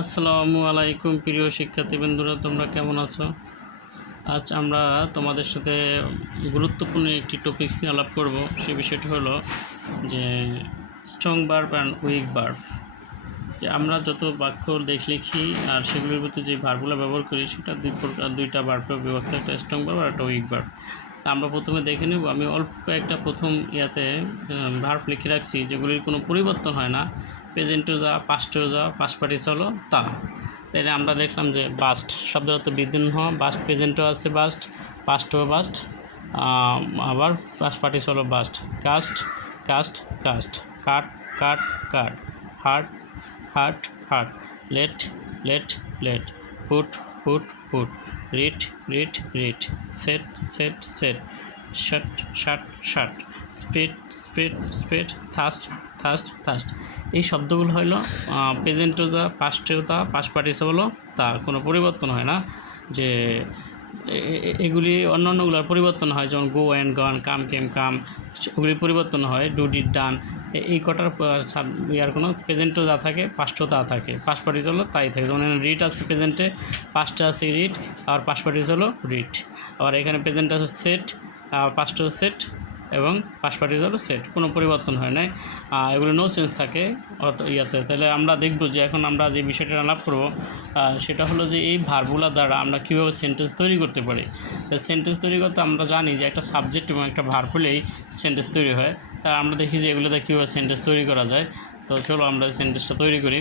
আসসালামু আলাইকুম প্রিয় শিক্ষার্থী বন্ধুরা, তোমরা কেমন আছো? আজ আমরা তোমাদের সাথে গুরুত্বপূর্ণ একটি টপিকস নিয়ে আলাপ করব। সে বিষয়টি হলো যে strong verb and weak verb যে আমরা যত বাক্য দেখ, লিখি আর সেগুলির প্রতি যে ভার্বগুলো ব্যবহার করি, সেটা দুই প্রকার, দুইটা বার্বে বিভক্ত, একটা স্ট্রং বার্ব আর একটা উইক বার্ব তা আমরা প্রথমে দেখে নেব। আমি অল্প একটা প্রথম ইয়াতে ভার্ব লিখে রাখছি, যেগুলির কোনো পরিবর্তন হয় না। প্রেজেন্টও যা পাস্টও যা পাস্ট পার্টিস হলো তা তাইলে আমরা দেখলাম যে বাস্ট শব্দের অর্থ বিদ্যুন হওয়া বাস্ট প্রেজেন্টও আছে বাস্ট পাস্টও বাস্ট আবার পার্টিস হলো burst cast cast cast cut cut cut hurt hurt hurt let let let put put put rid rid rid set set set shut shut shut split split split thrust thrust thrust এই শব্দগুলো হলো প্রেজেন্টও তা পাস্টেও তা pass participle হলো তা কোনো পরিবর্তন হয় না যে এগুলি অন্য অন্যগুলোর পরিবর্তন হয়, যেমন গো অ্যান্ড গন কাম কেম কাম ওগুলির পরিবর্তন হয় ডু ডিড ডান এই কটার ইয়ার কোনো প্রেজেন্টও যা থাকে পাস্টও তা থাকে পাস পার্টিস হলো তাই থাকে। যেমন এখানে রিট আছে প্রেজেন্টে পাস্টে আছে রিট আর পাস পার্টিস হলো রিট আবার এখানে প্রেজেন্ট আছে সেট আর পাস্টও সেট এবং পাস পার্টিস হলো সেট কোনো পরিবর্তন হয় নাই। এগুলো নো চেঞ্জ থাকে ইয়াতে। তাহলে আমরা দেখব যে এখন আমরা যে বিষয়টা আলাপ করব সেটা হলো যে এই ভার্বগুলা দ্বারা আমরা কীভাবে সেন্টেন্স তৈরি করতে পারি। সেন্টেন্স তৈরি করতে আমরা জানি যে একটা সাবজেক্ট এবং একটা ভার্ব হলেই সেন্টেন্স তৈরি হয়। তা আমরা দেখি যে এগুলোতে কীভাবে সেন্টেন্স তৈরি করা যায়। তো চলো আমরা সেন্টেন্সটা তৈরি করি।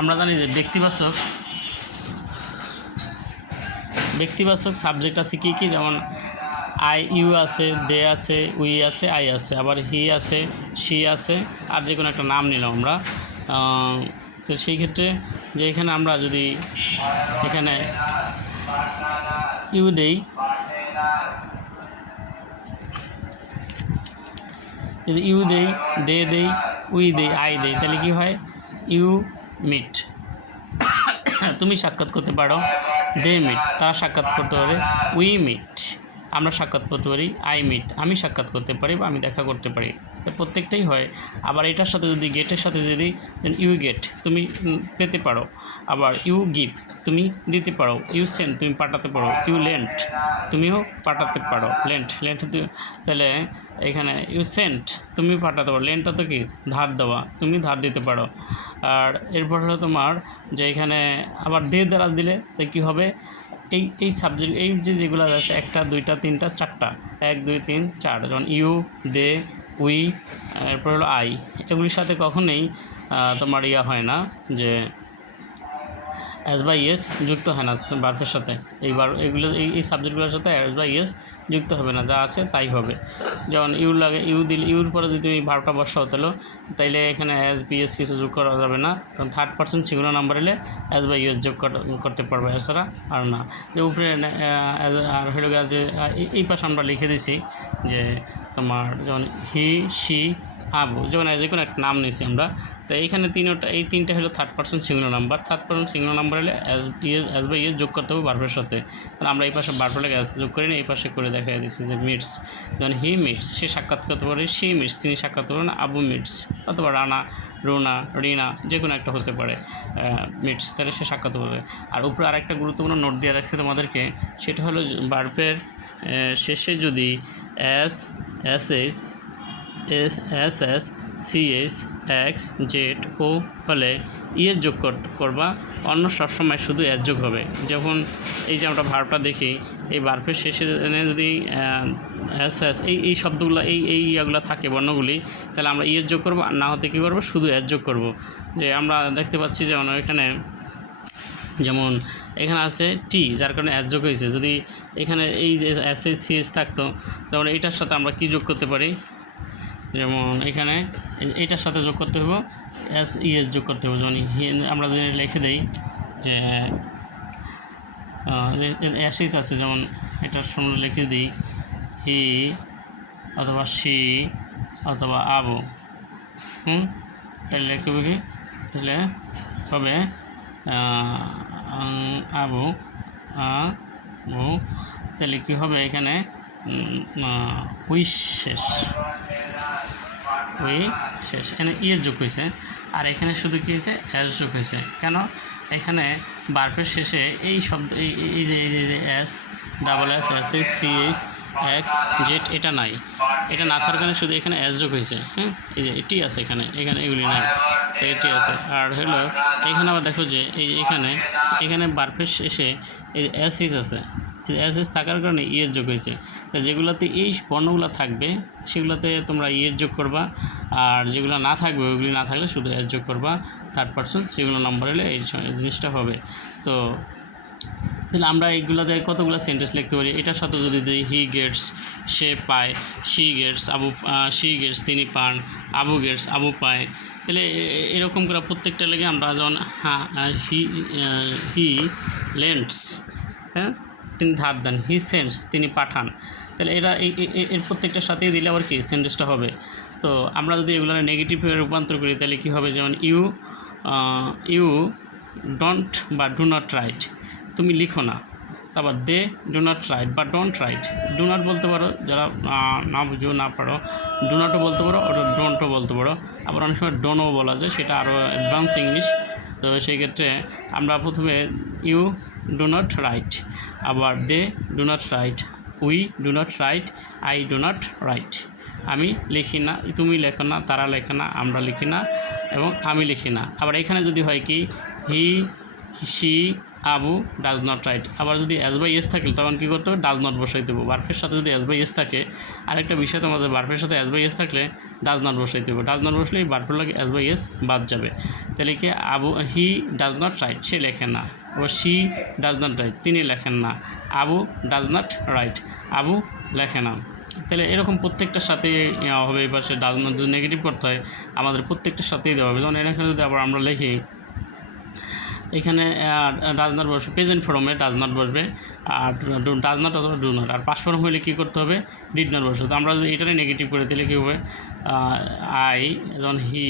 আমরা জানি যে ব্যক্তিবাচক ব্যক্তিবাচক সাবজেক্ট আছে কী কী? যেমন আই ইউ আছে দে আছে উই আছে আই আছে, আবার হি আছে সি আছে, আর যে কোনো একটা নাম নিলাম আমরা। তো সেই ক্ষেত্রে যে এখানে আমরা যদি এখানে ইউ দেই, যদি ইউ দেই দে দেই উই দেই আই দেই, তাহলে কি হয়? ইউ মিট তুমি সাক্ষাৎ করতে পারো। দে মিট তারা সাক্ষাৎ করতে পারে। উই মিট আমরা সাক্ষাৎ করতে পারি। আই মিট আমি সাক্ষাৎ করতে পারি বা আমি দেখা করতে পারি। প্রত্যেকটাই হয়। আবার এটার সাথে যদি, গেটের সাথে যদি ইউ গেট তুমি পেতে পারো। আবার ইউ গিভ তুমি দিতে পারো। ইউ সেন্ট তুমি পাঠাতে পারো। ইউ লেন্ট তুমিও পাঠাতে পারো। লেন্ট লেন্ট তাহলে এখানে ইউ সেন্ট তুমি পাঠাতে পারো। লেন্টটা তো কি? ধার দেওয়া। তুমি ধার দিতে পারো। আর এরপর হলো তোমার যে এখানে আবার দে দ্বারা দিলে, তো কী হবে? এই এই সাবজেক্ট এই যে যেগুলো আছে, একটা, দুইটা, তিনটা, চারটা। এক, দুই, তিন, চার। যেমন, ইউ দে উই এরপর হলো আই এগুলির সাথে কখনোই তোমার ইয়া হয় না যে অ্যাজ বাই ইয়েস যুক্ত হয় না বার্ফের সাথে। এইবার এগুলো, এই এই সাবজেক্টগুলোর সাথে অ্যাজ বাই ইয়েস যুক্ত হবে না, যা আছে তাই হবে। যেমন ইউ লাগে ইউ দিল ইউর পরে যদি তুমি ভার্বটা বসাও তাহলে, তাইলে এখানে অ্যাজ বি এস কিছু যোগ করা যাবে না। কারণ থার্ড পার্সন সিঙ্গুলার নাম্বার এলে অ্যাজ বাই ইয়েস যোগ করা- করতে পারবে, এছাড়া আর না। যে উপরে আর হলো যে এই- এই পাশে আমরা লিখে দিছি যে তোমার যেমন হি সি আবু যেমন যে কোনো একটা নাম নিয়েছি আমরা। তো এইখানে তিনটা এই তিনটা হলো third person singular number third person singular number হলে s es s by es যোগ করতে হবে বার্বের সাথে। তাহলে আমরা এই পাশে বার্বের অ্যাজ যোগ করি না এই পাশে করে দেখা দিচ্ছি যে মিটস যেমন হি মিটস সে সাক্ষাৎ করতে পারে সি মিটস তিনি সাক্ষাৎ করবেন আবু মিটস অথবা রানা, রুনা, রিনা, যে কোনো একটা হতে পারে মিটস তাহলে সে সাক্ষাৎ করবে আর উপরে আরেকটা গুরুত্বপূর্ণ নোট দিয়ে রাখছি তোমাদেরকে, সেটা হলো বার্বের শেষে যদি S S S S S S C S X Z O হলে ইয়ের যোগ কর- করবা। অন্য সবসময় শুধু এর যোগ হবে। যখন এই যে আমরা ভার্বটা দেখি, এই ভার্বের শেষে যদি এস এস এই এই শব্দগুলো, এই এই ইয়াগুলো থাকে বর্ণগুলি, তাহলে আমরা ইয়ের যোগ করব। না হতে কী করব? শুধু এর যোগ করব। যে আমরা দেখতে পাচ্ছি যেমন এখানে যেমন এখানে আছে টি যার কারণে এস যোগ হয়েছে। যদি এখানে এই যে এস এস সি এস থাকতো যেমন এইটার সাথে আমরা কি যোগ করতে পারি? যেমন এখানে এটার সাথে যোগ করতে হবে এস ইএস যোগ করতে হবে যেমন আমরা যদি লিখে দেই যে অ্যাসিস আছে, যেমন এটার সামনে লিখে দিই, হি অথবা সি অথবা আবু। হুম? তাহলে লিখে কি? তাহলে হবে আবু আবু তাহলে কী হবে এখানে? উইশেষ ওই শেষ। এখানে ইয়ের যোগ হয়েছে। আর এখানে শুধু কী হয়েছে? এস যোগ হয়েছে। কেন? এখানে বার্ফের শেষে এই শব্দ এই যে এই যে- S double S S S C S X Z এটা নাই। এটা না থাকার কারণে শুধু এখানে এস যোগ হয়েছে। হ্যাঁ এই যে এটি আছে এখানে। এখানে এগুলি নাই। এটি আছে। আর হলো, এখানে আবার দেখো যে এই এখানে এখানে বার্ফের শেষে এই এস ইস আছে। এস এস থাকার কারণে ইয়ের যোগ হয়েছে। তো যেগুলোতে এই বর্ণগুলো থাকবে, সেগুলোতে তোমরা ইয়ের যোগ করবা। আর যেগুলো না থাকবে, ওইগুলি না থাকলে শুধু এস যোগ করবা। থার্ড পার্সন সেগুলো নম্বর এলে এই জিনিসটা হবে। তো তাহলে আমরা এইগুলোতে কতগুলো সেন্টেন্স লিখতে পারি? এটার সাথে যদি দিই হি গেটস সে পায় she gets Abu she gets তিনি পান, আবু গেটস আবু পায়। তাহলে এরকম করে প্রত্যেকটা লেগে আমরা যেমন হা হি হি লেন্টস হ্যাঁ? তিনি ধার দেন হি সেন্স তিনি পাঠান। তাহলে এরা এর প্রত্যেকটার সাথেই দিলে আবার কি? সেন্টেন্সটা হবে। তো আমরা যদি এগুলো নেগেটিভে রূপান্তর করি, তাহলে কী হবে? যেমন ইউ ইউ ডোন্ট বা ডু নট রাইট তুমি লিখো না। তারপর দে ডু নট রাইট বা ডোন্ট রাইট ডু নট বলতে পারো, যারা না বুঝো, না পারো ডু নটও বলতে পারো ওটা ডোন্টও বলতে পারো। আবার অনেক সময় ডোনও বলা যায়, সেটা আরও অ্যাডভান্স ইংলিশ তো সেই ক্ষেত্রে আমরা প্রথমে ইউ ডু নট রাইট আবার they do not write we do not write I do not write আমি লিখি না, তুমি লেখো না, তারা লেখে না, আমরা লিখি না, এবং আমি লিখি না। আবার এখানে যদি হয় কি he she Abu does not write আবার যদি এস বাই এস থাকে, তখন কী করতে হবে? ডাজ নট বসাই দেবো। বার্ফের সাথে যদি এস বাই এস থাকে, আরেকটা বিষয় তোমাদের বার্ফের সাথে এস বাই এস থাকলে ডাজ নট বসাই দেবো। ডাজ নট বসলেই বার্ফের লাগে এস বাই এস বাদ যাবে। তাহলে কি Abu he does not write সে লেখে না। ও সি ডাজ নট রাইট, তিনি লেখেন না। Abu does not write, Abu লেখে না। তাহলে এরকম প্রত্যেকটার সাথে হবে এবার সে ডাজ নট যদি নেগেটিভ করতে হয়, আমাদের প্রত্যেকটার সাথেই দেওয়া হবে। যেমন এখানে যদি আবার আমরা লিখি, এখানে ডাজ নট বসবে প্রেজেন্ট ফর্মে ডাজ নট বসবে, আর ডাজ নট অথবা ডু নট আর পাস ফর্ম হলে কী করতে হবে? ডিড নট বসবে। তো আমরা যদি এটাই নেগেটিভ করে দিলে কী হবে? আই যেমন হি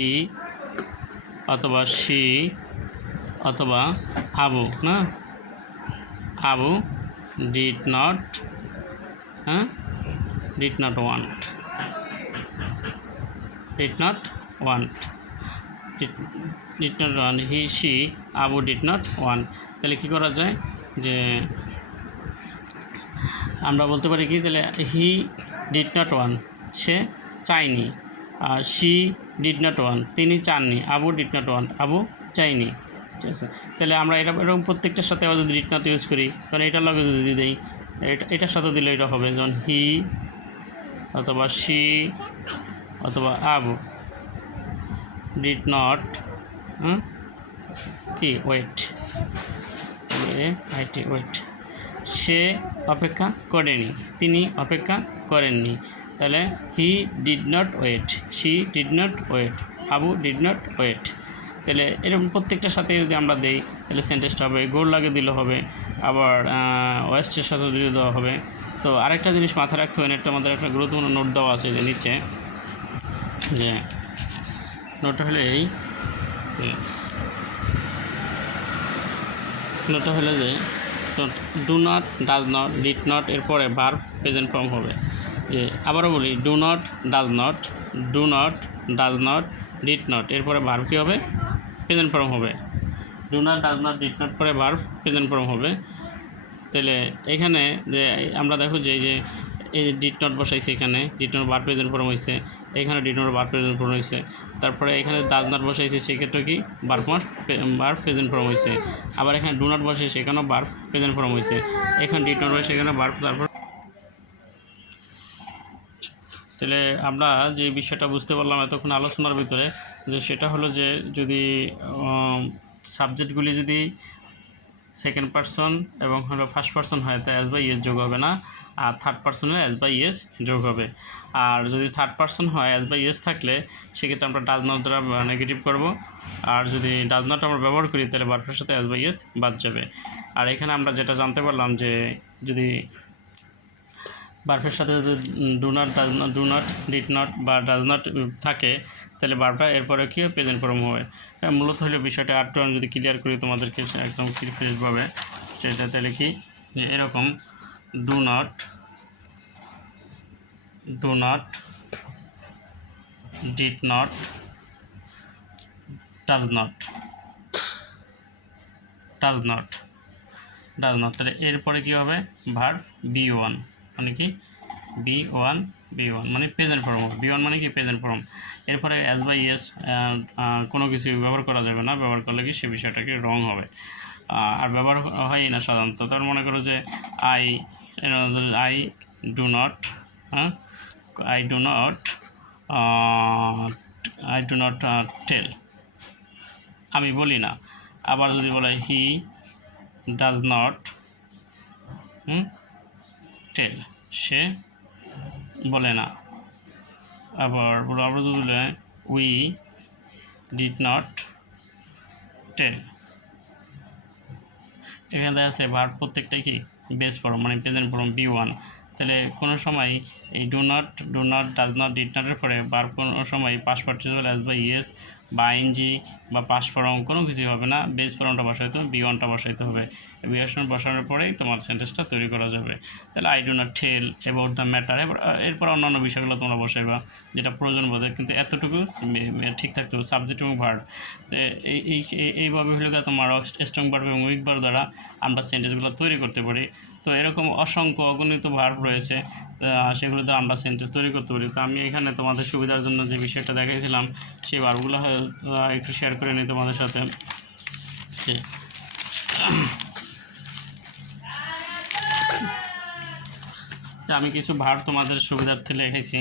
অথবা সি অথবা আবু না? আবু ডিড নট হ্যাঁ? Did not want did not want did not want he she Abu did not want তাহলে কী করা যায়? যে আমরা বলতে পারি কি? তাহলে হি ডিড নট ওয়ান সে চায়নি, আর সি ডিড নট ওয়ান তিনি চাননি Abu did not want Abu চাইনি ঠিক আছে? তাহলে আমরা এটা এরকম প্রত্যেকটার সাথে আবার যদি নট ইউজ করি, তাহলে এটার লগে যদি দিই, এটা, এটার সাথে দিলে এটা হবে যেমন হি অথবা সি অথবা আবু। ডিড নট কি? ওয়েট আইটি ওয়েট সে অপেক্ষা করেনি, তিনি অপেক্ষা করেননি। তাহলে he did not wait she did not wait Abu did not wait তাহলে এরকম প্রত্যেকটার সাথে যদি আমরা দেই, তাহলে সেন্টেন্সটা হবে গোল লাগে দিলে হবে, আবার ওয়েস্টের সাথে দিলে দেওয়া হবে। তো আরেকটা জিনিস মাথায় রাখতে হবে একটা আমাদের একটা গুরুত্বপূর্ণ নোট দেওয়া আছে যে নিচে, যে নোটটা হলো এই নোটটা হলো যে do not does not did not এরপরে ভার্ব প্রেজেন্ট ফর্ম হবে। যে আবারও বলি do not does not do not does not did not এরপরে ভার্ব কী হবে? প্রেজেন্ট ফর্ম হবে। Do not does not did not পরে ভার্ব প্রেজেন্ট ফর্ম হবে। তাহলে এখানে যে আমরা দেখো যে এই যে এই ডিট নট বসাইছে এখানে ডিট নট বার প্রেজেন্ট ফর্ম হয়েছে এখানে ডিট নট বার প্রেজেন্ট ফর্ম হয়েছে তারপরে এখানে ডাজ নট বসাইছে, সেক্ষেত্রে কি? বার বার প্রেজেন্ট ফর্ম হয়েছে আবার এখানে ডু নট বসে সেখানেও বার প্রেজেন্ট ফর্ম হয়েছে এখানে ডিট নট বসে সেখানে বার তারপর তাহলে আমরা যে বিষয়টা বুঝতে পারলাম এতক্ষণ আলোচনার ভিতরে, যে সেটা হলো যে যদি সাবজেক্টগুলি যদি সেকেন্ড পার্সন এবং হলো ফার্স্ট পার্সন হয় তা এস বাই ইয়েস যোগ হবে না, আর থার্ড পার্সনে এস বাই ইয়েস যোগ হবে। আর যদি থার্ড পার্সন হয় এস বাই ইয়েস থাকলে, সেক্ষেত্রে আমরা ডাজ দ্বারা নেগেটিভ করব। আর যদি ডাজ আমরা ব্যবহার করি, তাহলে বার্ফের সাথে এস বাই ইয়েস বাদ যাবে। আর এখানে আমরা যেটা জানতে পারলাম যে, যদি বার্ফের সাথে যদি do not does not do not did not বা ডাজ নট থাকে, তাহলে বারবার এরপরে কী হবে প্রেজেন্ট ফর্ম হবে। মূলত হলো বিষয়টা একটু আমি যদি ক্লিয়ার করি তোমাদেরকে একদম ফ্রেশভাবে সেটা তাহলে কি? এরকম do not do not did not does not does not does not তাহলে এরপরে কী হবে? ভার বি ওয়ান মানে কি? বি ওয়ান বি ওয়ান মানে প্রেজেন্ট ফর্ম বি ওয়ান মানে কি? প্রেজেন্ট ফর্ম এরপরে এস বাই এস কোনো কিছু ব্যবহার করা যাবে না। ব্যবহার করলে কি সে বিষয়টাকে রং হবে। আর ব্যবহার হয় না সাধারণত। তার মনে করো যে আই আই ডু নট হ্যাঁ? I do not I do not tell আমি বলি না। আবার যদি বলে হি ডাজ নট টেল, সে বলে না। আবার বলো যদি বলে উই ডিড নট টেল এখানে দেখা যাচ্ছে ভার প্রত্যেকটাই কি? বেস ফর্ম মানে প্রেজেন্ট ফর্ম বি ওয়ান তাহলে কোনো সময় এই do not do not does not did নটের পরে বার কোনো সময় পাস পার্টিসিপাল অ্যাজ বা ইয়েস বা আইনজি বা পাস ফর্ম কোনো কিছুই হবে না। বেস ফর্মটা বসাইতে হবে বি ওয়ানটা বসাইতে হবে। বিয়াসন বসানোর পরেই তোমার সেন্টেন্সটা তৈরি করা যাবে। তাহলে I do not tell about the matter এরপর অন্যান্য বিষয়গুলো তোমরা বসাইবা যেটা প্রয়োজন বোধে কিন্তু এতটুকু ঠিক থাকতে হবে সাবজেক্ট এবং ভার্ব এই এই এই- এইভাবে হলে তোমার স্ট্রং ভার্ব এবং উইক ভার্ব দ্বারা আমরা সেন্টেন্সগুলো তৈরি করতে পারি। তো এরকম অসংখ্য অগণিত ভার্ব রয়েছে আহ, সেগুলো দ্বারা আমরা সেন্টেন্স তৈরি করতে পারি। তো আমি এখানে তোমাদের সুবিধার জন্য যে বিষয়টা দেখাইছিলাম সেই ভার্বগুলো একটু শেয়ার করে নিই তোমাদের সাথে। আমি কিছু ভার তোমাদের সুবিধার্থে লিখেছি,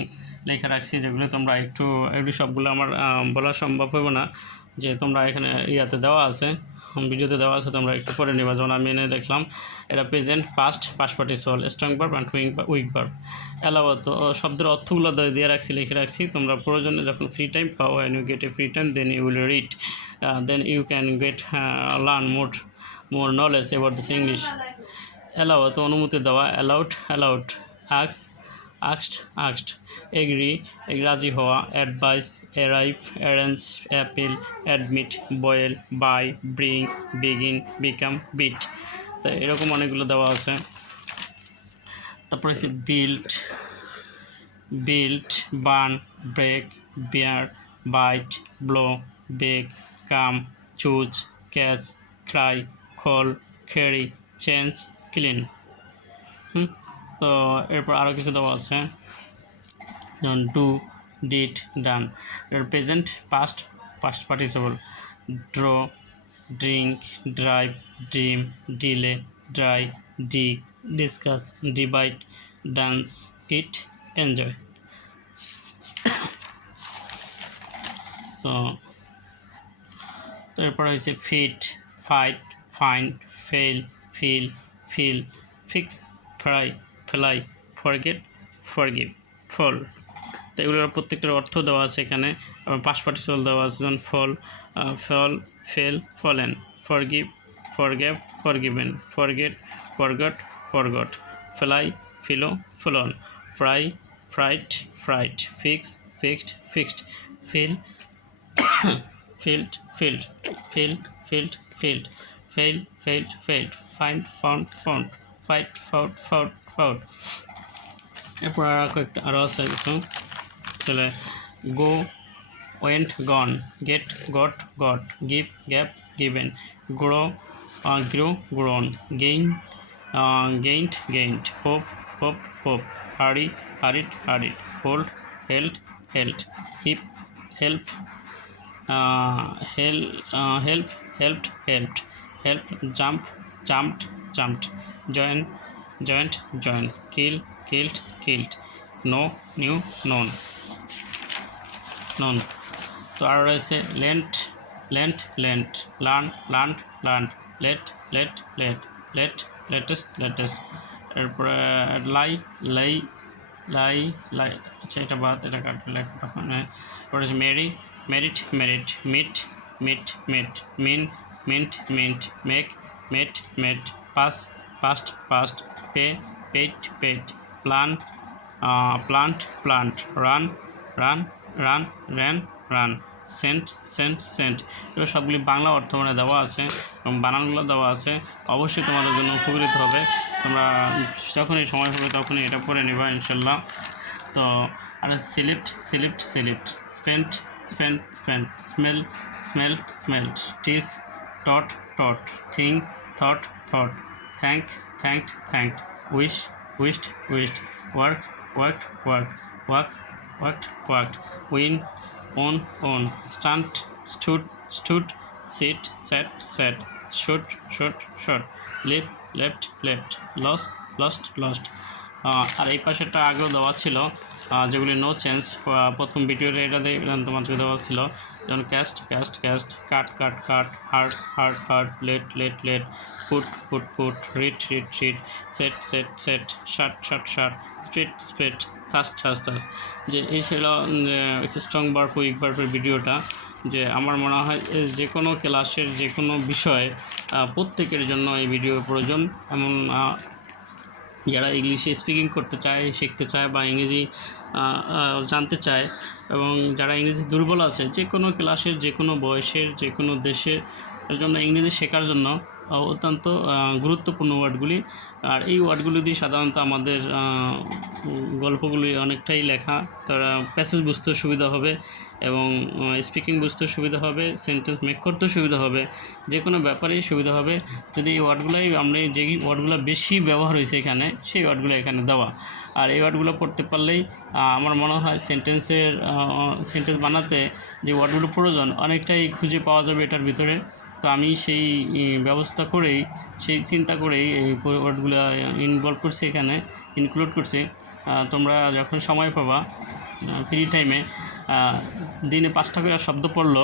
লেখা রাখছি, যেগুলো তোমরা একটু একটু সবগুলো আমার বলা সম্ভব হবে না, যে তোমরা এখানে ইয়াতে দেওয়া আছে। ভিডিওতে দেওয়া আছে, তোমরা একটু পরে নেবা। যেমন আমি এনে দেখলাম, এটা present past participle strong verb and weak week verb allow শব্দের অর্থগুলো দিয়ে রাখছি, লিখে রাখছি। তোমরা প্রয়োজনে যখন ফ্রি টাইম পাও and you get A free time then you will read then you can get learn more more knowledge about this English allow তো অনুমতি দেওয়া অ্যালাউড অ্যালাউড আক্স আক্সড আক্সড, এগ্রি রাজি হওয়া, advice arrive arrange, appeal, admit, boil, by, bring, begin, become, bit. তো এরকম অনেকগুলো দেওয়া আছে। তারপরে হচ্ছে built built, burn, break, bear, bite, blow, beg, come, choose, catch, cry, খোল খেরি চেঞ্জ, ক্লিন। হুম? তো এরপর আরও কিছু দেওয়া আছে। যেমন do did done present past past participle draw drink drive dream delay dry dig discuss divide dance eat enjoy তো এরপর হয়েছে fit fight find fail feel fill fix fry fly forget forgive fall তো এগুলোর প্রত্যেকটার অর্থ দেওয়া আছে এখানে। আবার পাশ পার্টিসিপাল দেওয়া আছে, যেমন fall fall fell fallen forgive forgave forgiven forget forgot forgot fly flew flown fry fried fried fix fixed fixed fill filled filled field filled filled fail failed failed find found found fight fought fought fought এরপর আর কয়েকটা আরও আছে তাহলে go went gone get got got give gave given grow grow grown gain gained gained hope hope hope hurry hurried hurried hold held held heap help uh, help, uh, help, helped, helped, help, jump, jumped, joined, joined, kill, killed, killed, know, knew, known, known. তো আর রয়েছে lent lent lent learn learn learn let let let let latest latest এরপরে lie লাই লাই লাই আচ্ছা এটা বাদ এটা কাটলে এরপরে হচ্ছে marry married married meet meet meet mean meant meant make made made pass passed passed pay paid paid plan planned planned run run run ran run sent sent sent এগুলো সবগুলি বাংলা অর্থ মানে দেওয়া আছে এবং বানানগুলো দেওয়া আছে। অবশ্যই তোমাদের জন্য উপকৃত হবে। তোমরা যখনই সময় হবে তখনই এটা পড়ে নেবা ইনশাল্লাহ তো আর select select select spent spent spent smell smelt smelt teach taught taught think thought thought thank thanked thanked wish wished wished work worked worked work worked worked win on on stunt stood stood sit sat sat shoot shoot shot left left left lost lost lost আর এই পাশেরটা আগেও দেওয়া ছিল যেগুলি no change প্রথম ভিডিওতে এটাতে তোমাদের দেওয়া ছিল যেমন cast cast cast cut cut cut hurt hurt hurt let let let put put put rid rid rid set set set shut shut shut split split thrust thrust thrust যে এই ছিল স্ট্রং বার্প উইক বার্পের ভিডিওটা। যে আমার মনে হয় যে কোনো ক্লাসের যে কোনো বিষয়ে প্রত্যেকের জন্য এই ভিডিও প্রয়োজন। এমন যারা ইংলিশে স্পিকিং করতে চায়, শিখতে চায় বা ইংরেজি জানতে চায় এবং যারা ইংরেজি দুর্বল আছে, যে কোনো ক্লাসের, যে কোনো বয়সের, যে কোনো দেশের জন্য ইংরেজি শেখার জন্য অত্যন্ত গুরুত্বপূর্ণ ওয়ার্ডগুলি। আর এই ওয়ার্ডগুলি দিয়ে সাধারণত আমাদের গল্পগুলি অনেকটাই লেখা। তারা প্যাসেজ বুঝতেও সুবিধা হবে এবং স্পিকিং বুঝতেও সুবিধা হবে, সেন্টেন্স মেক করতেও সুবিধা হবে, যে কোনো ব্যাপারেই সুবিধা হবে। যদি এই ওয়ার্ডগুলোই, আমরা যে ওয়ার্ডগুলো বেশি ব্যবহার হয়েছে এখানে, সেই ওয়ার্ডগুলো এখানে দেওয়া। আর এই ওয়ার্ডগুলো পড়তে পারলেই আমার মনে হয় সেন্টেন্সের সেন্টেন্স বানাতে যে ওয়ার্ডগুলো প্রয়োজন অনেকটাই খুঁজে পাওয়া যাবে এটার ভিতরে। তো আমি সেই ব্যবস্থা করেই, সেই চিন্তা করেই এই ওয়ার্ডগুলো ইনভলভ করছি এখানে ইনক্লুড করছি। তোমরা যখন সময় পাবা ফ্রি টাইমে দিনে পাঁচটা করে শব্দ পড়ল,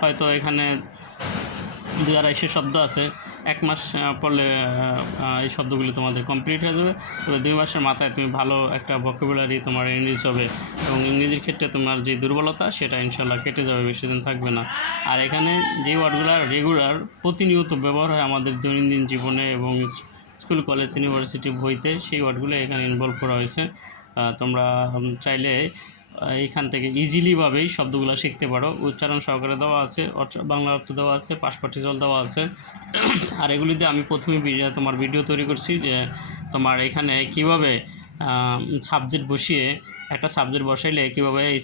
হয়তো এখানে দু আড়াইশো শব্দ আছে। এক মাস পড়লে এই শব্দগুলি তোমাদের কমপ্লিট হয়ে যাবে। তবে দুই মাসের মাথায় তুমি ভালো একটা ভোকাবুলারি তোমার ইংলিশ হবে এবং ইংরেজির ক্ষেত্রে তোমার যে দুর্বলতা, সেটা ইনশাল্লাহ কেটে যাবে, বেশি দিন থাকবে না। আর এখানে যে ওয়ার্ডগুলো রেগুলার প্রতিনিয়ত ব্যবহার হয় আমাদের দৈনন্দিন জীবনে এবং স্কুল কলেজ ইউনিভার্সিটি বইতে, সেই ওয়ার্ডগুলো এখানে ইনভলভ করা হয়েছে। তোমরা চাইলে আহ, এইখান থেকে ইজিলিভাবেই শব্দগুলো শিখতে পারো। উচ্চারণ সহকারে দেওয়া আছে বাংলা অর্থ দেওয়া আছে পাশপাটি জল দেওয়া আছে। আর এগুলিতে আমি প্রথমে তোমার ভিডিও তৈরি করছি যে তোমার এখানে কীভাবে সাবজেক্ট বসিয়ে একটা সাবজেক্ট বসাইলে কীভাবে এই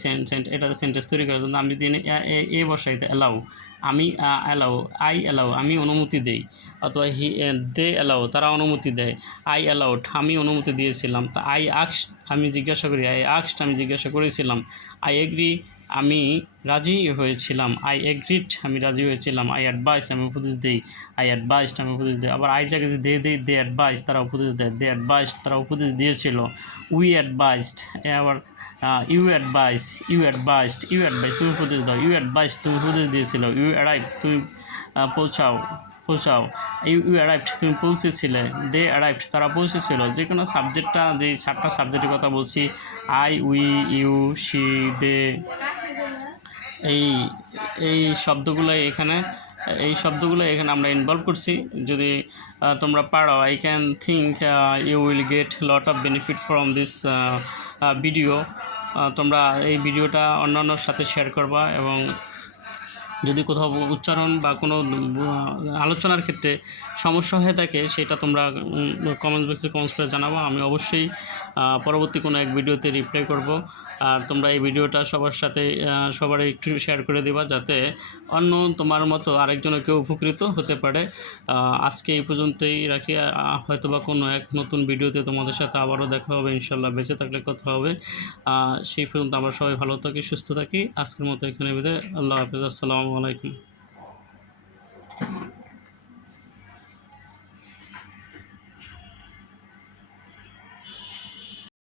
এটা সেন্টেন্স তৈরি করে আমি যদি এ- বসাই অ্যালাউ আমি অ্যালাউ আই অ্যালাউ আমি অনুমতি দেই, অথবা হি দে অ্যালাউ তারা অনুমতি দেয়। আই অ্যালাউড আমি অনুমতি দিয়েছিলাম। তা আই আক্স আমি জিজ্ঞাসা করি আই আক্সড আমি জিজ্ঞাসা করেছিলাম। আই এগ্রি আমি রাজি হয়েছিলাম। আই এগ্রিড আমি রাজি হয়েছিলাম। আই অ্যাডভাইস আমি উপদেশ দিই। আই অ্যাডভাইসড আমি উপদেশ দিই। আবার আই জায়গায় দে দে দে অ্যাডভাইস তারা উপদেশ দেয়। দে অ্যাডভাইসড তারা উপদেশ দিয়েছিল। উই অ্যাডভাইসড আবার you advise you advised you advise তুমি উপদেশ দাও। ইউ অ্যাডভাইস তুমি উপদেশ দিয়েছিল। ইউ অ্যারাইভ তুমি পৌঁছাও পৌঁছাও। ইউ ইউ অ্যারাইভড তুমি পৌঁছেছিলে। দে অ্যারাইভড তারা পৌঁছেছিল। যে কোনো সাবজেক্টটা যে চারটা সাবজেক্টের কথা বলছি I we you she they এই এই শব্দগুলো এখানে, এই শব্দগুলো এখানে আমরা ইনভলভ করছি। যদি তোমরা পারো I can think you will get lot of benefit from this video তোমরা এই ভিডিওটা অন্যান্যর সাথে শেয়ার করবা এবং যদি কোথাও উচ্চারণ বা কোনো আলোচনার ক্ষেত্রে সমস্যা হয়ে থাকে, সেটা তোমরা কমেন্ট বক্সে কমেন্টস করে জানাব। আমি অবশ্যই পরবর্তী কোনো এক ভিডিওতে রিপ্লাই করব। আর তোমরা এই ভিডিওটা সবার সাথে সবার একটু শেয়ার করে দিবা যাতে অন্য তোমার মতো আরেকজনের কেউ উপকৃত হতে পারে। আজকে এই পর্যন্তই রাখি। হয়তো বা কোনো এক নতুন ভিডিওতে তোমাদের সাথে আবারও দেখা হবে, ইনশাল্লাহ বেঁচে থাকলে কথা হবে। সেই পর্যন্ত আমরা সবাই ভালো থাকি, সুস্থ থাকি। আজকের মতো এখানে বিদায়। আল্লাহ হাফিজ। আসসালামু আলাইকুম।